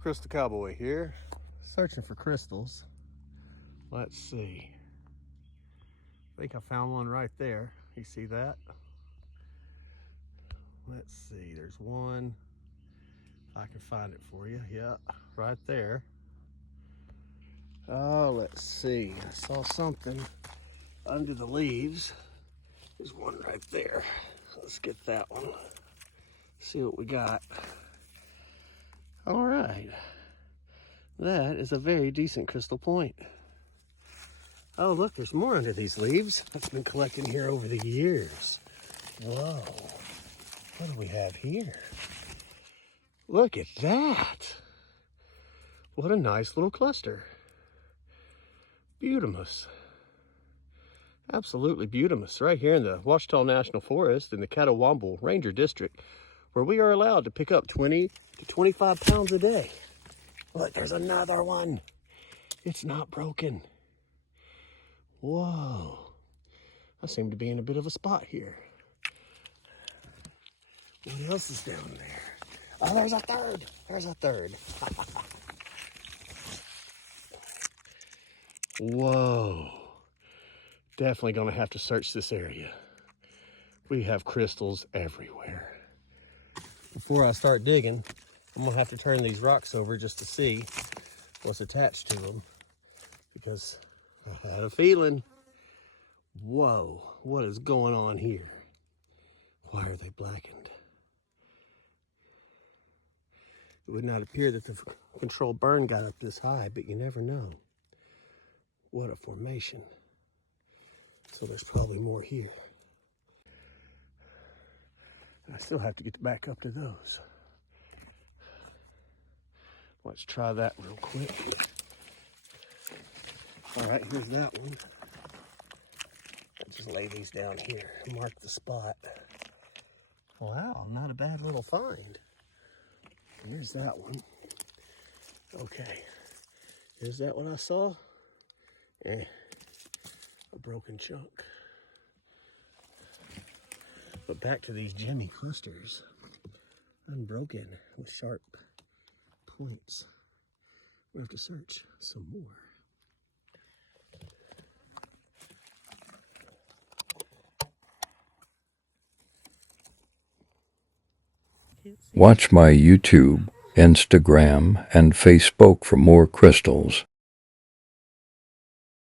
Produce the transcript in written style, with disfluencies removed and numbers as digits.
Crystal Cowboy here, searching for crystals. Let's see. I think I found one right there. You see that? Let's see, there's one. If I can find it for you. Yeah, right there. Oh, let's see. I saw something under the leaves. There's one right there. Let's get that one. See what we got. All right. That is a very decent crystal point. Oh, look, there's more under these leaves. I've been collecting here over the years. Whoa. What do we have here? Look at that. What a nice little cluster. Beautimus. Absolutely beautimus. Right here in the Ouachita National Forest in the Catawamble Ranger District, where we are allowed to pick up 20 to 25 pounds a day. Look, there's another one. It's not broken. Whoa. I seem to be in a bit of a spot here. What else is down there? Oh, there's a third. There's a third. Whoa. Definitely gonna have to search this area. We have crystals everywhere. Before I start digging, I'm gonna have to turn these rocks over just to see what's attached to them, because I had a feeling. Whoa, what is going on here? Why are they blackened? It would not appear that the controlled burn got up this high, but you never know. What a formation. So there's probably more here. I still have to get back up to those. Let's try that real quick. All right, here's that one. I'll just lay these down here and mark the spot. Wow, not a bad little find. Here's that one. Okay, is that what I saw? A broken chunk. But back to these gemmy clusters. Unbroken with sharp points. We have to search some more. Watch my YouTube, Instagram, and Facebook for more crystals.